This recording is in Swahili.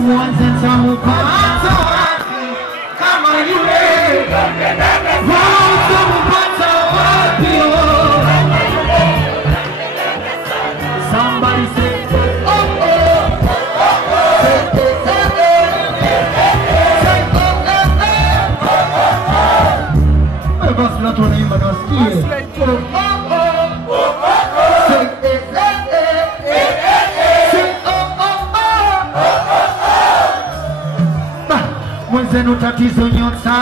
mwanze nitaupata wapi kama yule? Nitaupata wapi? Somebody say basi watu wanaimba na wasikie. Mwenzenu tatizo nyota